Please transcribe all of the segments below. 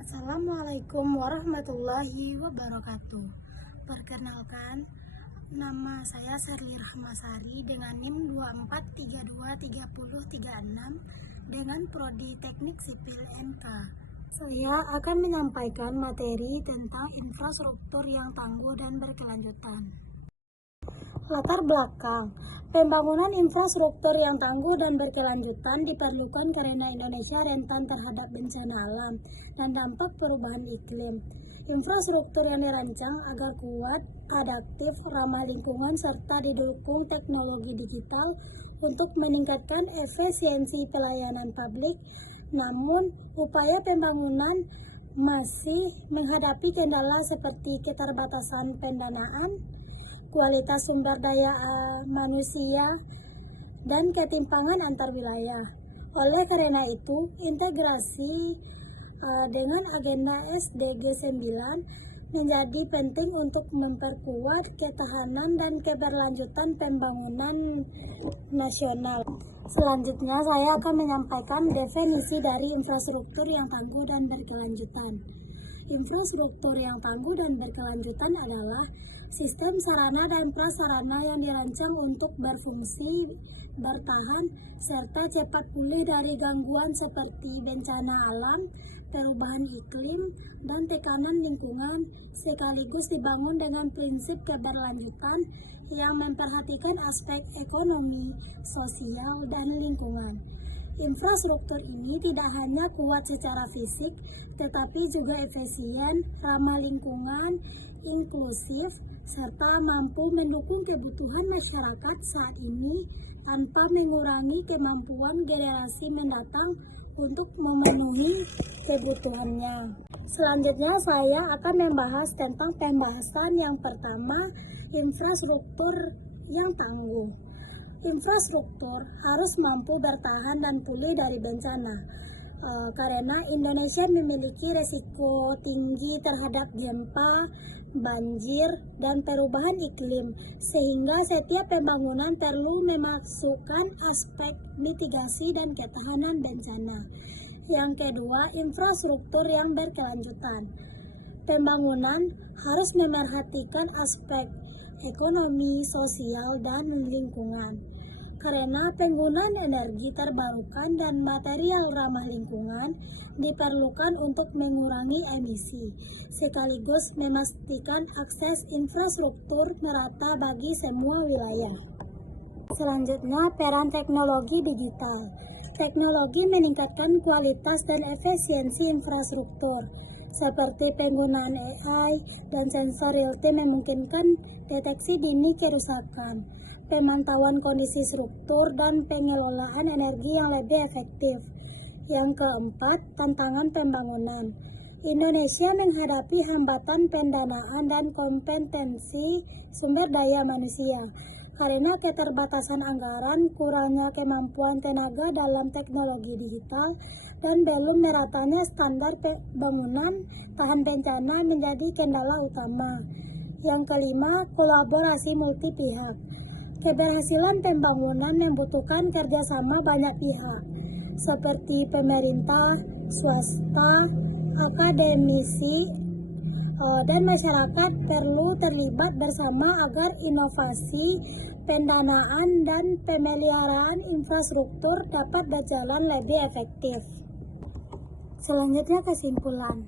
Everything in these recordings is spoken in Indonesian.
Assalamualaikum warahmatullahi wabarakatuh. Perkenalkan, nama saya Sherly Rahmasari dengan NIM 24323036 dengan Prodi Teknik Sipil MK. Saya akan menyampaikan materi tentang infrastruktur yang tangguh dan berkelanjutan. Latar belakang, pembangunan infrastruktur yang tangguh dan berkelanjutan diperlukan karena Indonesia rentan terhadap bencana alam dan dampak perubahan iklim. Infrastruktur yang dirancang agar kuat, adaptif, ramah lingkungan, serta didukung teknologi digital untuk meningkatkan efisiensi pelayanan publik. Namun, upaya pembangunan masih menghadapi kendala seperti keterbatasan pendanaan, kualitas sumber daya manusia, dan ketimpangan antar wilayah. Oleh karena itu, integrasi dengan agenda SDG 9 menjadi penting untuk memperkuat ketahanan dan keberlanjutan pembangunan nasional. Selanjutnya, saya akan menyampaikan definisi dari infrastruktur yang tangguh dan berkelanjutan. Infrastruktur yang tangguh dan berkelanjutan adalah sistem sarana dan prasarana yang dirancang untuk berfungsi, bertahan, serta cepat pulih dari gangguan seperti bencana alam, perubahan iklim, dan tekanan lingkungan, sekaligus dibangun dengan prinsip keberlanjutan yang memperhatikan aspek ekonomi, sosial, dan lingkungan. Infrastruktur ini tidak hanya kuat secara fisik, tetapi juga efisien, ramah lingkungan, inklusif, serta mampu mendukung kebutuhan masyarakat saat ini tanpa mengurangi kemampuan generasi mendatang untuk memenuhi kebutuhannya. Selanjutnya saya akan membahas tentang pembahasan yang pertama, infrastruktur yang tangguh. Infrastruktur harus mampu bertahan dan pulih dari bencana, karena Indonesia memiliki resiko tinggi terhadap gempa, banjir, dan perubahan iklim, sehingga setiap pembangunan perlu memasukkan aspek mitigasi dan ketahanan bencana. Yang kedua, infrastruktur yang berkelanjutan. Pembangunan harus memerhatikan aspek ekonomi, sosial, dan lingkungan. Karena penggunaan energi terbarukan dan material ramah lingkungan diperlukan untuk mengurangi emisi, sekaligus memastikan akses infrastruktur merata bagi semua wilayah. Selanjutnya, peran teknologi digital. Teknologi meningkatkan kualitas dan efisiensi infrastruktur, seperti penggunaan AI dan sensor real-time memungkinkan deteksi dini kerusakan, pemantauan kondisi struktur, dan pengelolaan energi yang lebih efektif. Yang keempat, tantangan pembangunan. Indonesia menghadapi hambatan pendanaan dan kompetensi sumber daya manusia karena keterbatasan anggaran, kurangnya kemampuan tenaga dalam teknologi digital, dan belum meratanya standar bangunan tahan bencana menjadi kendala utama. Yang kelima, kolaborasi multi pihak. Keberhasilan pembangunan membutuhkan kerjasama banyak pihak, seperti pemerintah, swasta, akademisi, dan masyarakat perlu terlibat bersama agar inovasi, pendanaan, dan pemeliharaan infrastruktur dapat berjalan lebih efektif. Selanjutnya, kesimpulan.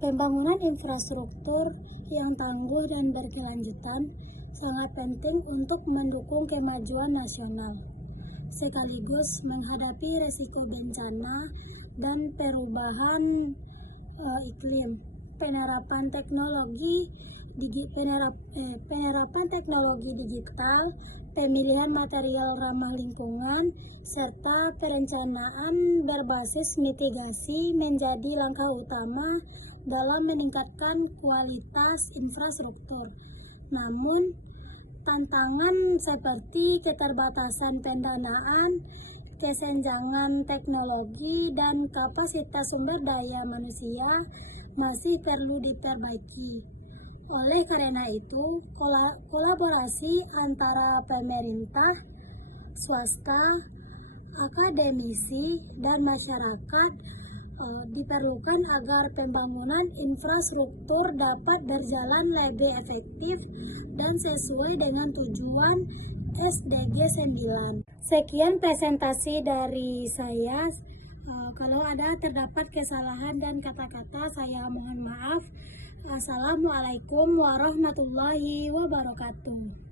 Pembangunan infrastruktur yang tangguh dan berkelanjutan sangat penting untuk mendukung kemajuan nasional, sekaligus menghadapi risiko bencana dan perubahan iklim. Penerapan teknologi digital, pemilihan material ramah lingkungan, serta perencanaan berbasis mitigasi menjadi langkah utama dalam meningkatkan kualitas infrastruktur. Namun, tantangan seperti keterbatasan pendanaan, kesenjangan teknologi, dan kapasitas sumber daya manusia masih perlu diperbaiki. Oleh karena itu, kolaborasi antara pemerintah, swasta, akademisi, dan masyarakat diperlukan agar pembangunan infrastruktur dapat berjalan lebih efektif dan sesuai dengan tujuan SDG 9. Sekian presentasi dari saya. Kalau ada terdapat kesalahan dan kata-kata, saya mohon maaf. Assalamualaikum warahmatullahi wabarakatuh.